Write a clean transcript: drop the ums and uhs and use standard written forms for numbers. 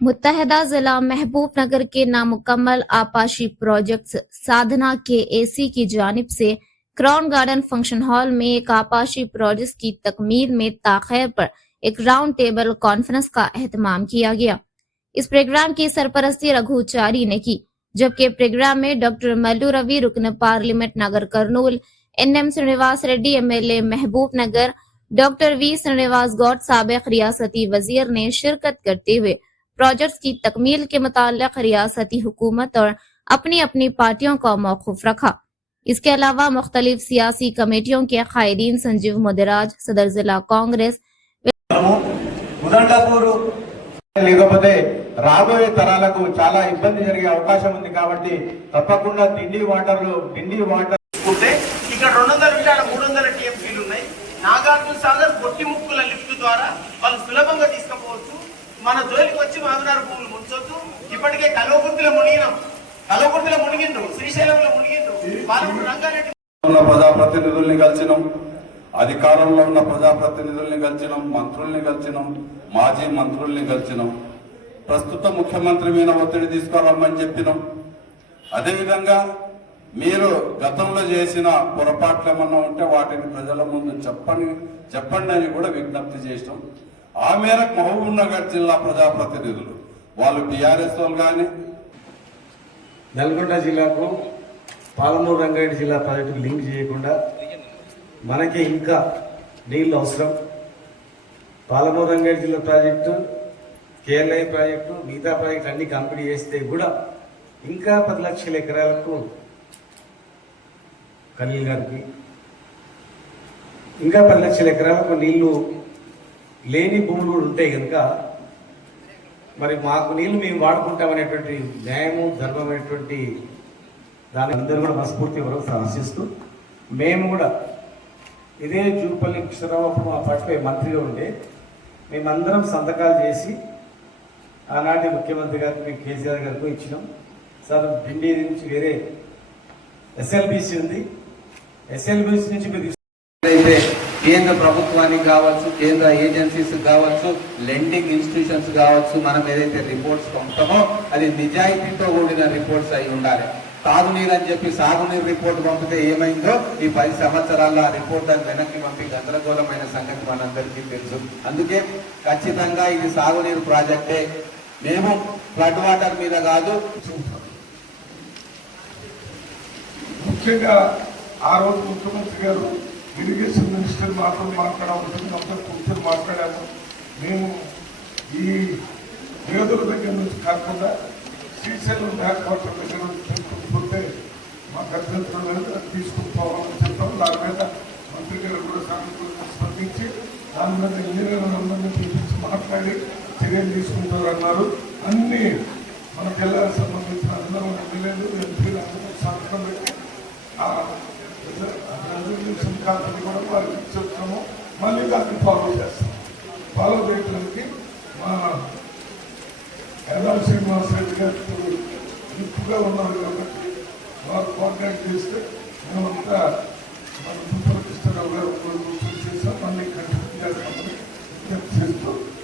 मुत्तहदा जिला महबूबनगर के नामुकम्मल आपाशी प्रोजेक्ट्स साधना के एसी की जानिब से क्राउन गार्डन फंक्शन हॉल में एक आपाशी प्रोजेक्ट की तकमील में ताखिर पर एक राउंड टेबल कॉन्फ्रेंस का एहतमाम किया गया। इस प्रोग्राम की सरपरस्ती रघुचारी ने की, जबकि प्रोग्राम में डॉक्टर मल्लू रवि रुकन पार्लियामेंट नगर कर्नूल, NM श्रीनिवास रेड्डी MLA महबूब नगर, डॉक्टर वी श्रीनिवास गौड साबिक रियासती वजीर ने शिरकत करते हुए प्रोजेक्ट की तकमील के मुताल्लिक रियासती हुकूमत और अपनी अपनी पार्टियों का मौकूफ रखा। इसके अलावा मुख्तलिफ सियासी कमेटियों के कायदीन संजीव मुदिराज, सदर जिला कांग्रेस లేకపోతే రాబోయే తరాలకు చాలా ఇబ్బంది జరిగే అవకాశం ఉంది కాబట్టి తప్పకుండా డిండి వాటర్ ఉంటే ఇక్కడ 200 విధాల 300 టీఎంసీలు ఉన్నాయి. నాగార్జున సాగర్ గొట్టి ముక్కుల లిఫ్ట్ ద్వారా వాళ్ళు సులభంగా తీసుకుపోవచ్చు. మన జోలికి వచ్చి మామినారు భూములు ముంచొద్దు. ఇప్పటికే కల్వకుర్తిలో మునిగిండ్రు, శ్రీశైలంలో మునిగిండ్రు. వాళ్ళు రంగారెడ్డి ప్రజాప్రతినిధుల్ని కలిసినాం, అధికారంలో ఉన్న ప్రజాప్రతినిధుల్ని కలిసినాం, మంత్రుల్ని కలిసినాం, మాజీ మంత్రుల్ని కలిసినాం. ప్రస్తుత ముఖ్యమంత్రి మీద ఒత్తిడి తీసుకురమ్మని చెప్పినాం. అదేవిధంగా మీరు గతంలో చేసిన పొరపాట్లు ఏమన్నా ఉంటే వాటిని ప్రజల ముందు చెప్పండి అని కూడా విజ్ఞప్తి చేసినాం. ఆ మేరకు మహబూబ్ నగర్ జిల్లా ప్రజాప్రతినిధులు వాళ్ళు టీఆర్ఎస్ వాళ్ళు కానీ నల్గొండ జిల్లాకు పాలమూరు రంగారెడ్డి జిల్లా ప్రాజెక్టుకు లింక్ చేయకుండా మనకి ఇంకా నీళ్ళు అవసరం. పాలమూరు రంగారెడ్డి జిల్లా ప్రాజెక్టు, కేఎల్ఐ ప్రాజెక్టు, మిగతా ప్రాజెక్టు అన్ని కంప్లీట్ చేస్తే కూడా ఇంకా 10 లక్షల ఎకరాలకు ఖలీల్ గారికి ఇంకా 10 లక్షల ఎకరాలకు నీళ్లు లేని భూములు కూడా ఉంటాయి కనుక మరి మాకు నీళ్లు మేము వాడుకుంటామనేటువంటి న్యాయము ధర్మమైనటువంటి దాని అందరూ కూడా మనస్ఫూర్తి ఆశిస్తూ మేము కూడా ఇదే జూపల్లి కృష్ణరావు అప్పుడు మా పార్టీపై మంత్రిగా ఉండే మేమందరం సంతకాలు చేసి ఆనాటి ముఖ్యమంత్రి గారికి కేసీఆర్ గారికి ఇచ్చినాం. సార్ ఢిల్లీ నుంచి వేరే SLBC ఉంది, SLBC నుంచి మీరు అయితే కేంద్ర ప్రభుత్వానికి కావచ్చు, కేంద్ర ఏజెన్సీస్ కావచ్చు, లెండింగ్ ఇన్స్టిట్యూషన్స్ కావచ్చు, మనం ఏదైతే రిపోర్ట్స్ పంపుతామో అది నిజాయితీతో కూడిన రిపోర్ట్స్ అయి ఉండాలి. తాగునీరు అని చెప్పి సాగునీరు రిపోర్ట్ పంపితే ఏమైందో ఈ 10 సంవత్సరాల్లో ఆ రిపోర్ట్ దాన్ని వెనక్కి పంపి గందరగోళమైన సంగతి మనందరికీ తెలుసు. అందుకే ఖచ్చితంగా ఇది సాగునీరు ప్రాజెక్టే. మేము ఫ్లడ్ వాటర్ మీద కాదు, ముఖ్యంగా ఆ రోజు ముఖ్యమంత్రి గారు ఇరిగేషన్ మినిస్టర్ మాతో మాట్లాడాల్సింది అంతా కూర్చొని మాట్లాడాము. మేము ఈ వేదుల దగ్గర నుంచి కాకుండా శ్రీశైలం బ్యాక్ వాటర్ దగ్గర నుంచి తీసుకుంటుంటే మాకు అభ్యంతరం లేదు, తీసుకుంటామని చెప్పాం. దాని మీద మంత్రి గారు కూడా సానుకూలంగా స్పందించి దాని మీద ఇంజనీర్లందరినీ పిలిపించి మాట్లాడి చర్యలు తీసుకుంటారన్నారు. అన్ని మన జిల్లాకు సంబంధించిన అందరూ ఎమ్మెల్యేలు, ఎంపీలు అందరూ సంతకం పెట్టి ఆ రెజల్యూషన్ కాదని కూడా వారికి ఇచ్చేస్తాము. మళ్ళీ దాన్ని ఫాలో చేస్తాం. ఫాలో చేయడానికి మా ఎల్ఆర్ శ్రీనివాస్ రెడ్డి గారు నిప్పుగా ఉన్నారు కాబట్టి వారు కాంటాక్ట్ చేస్తే మేమంతా మన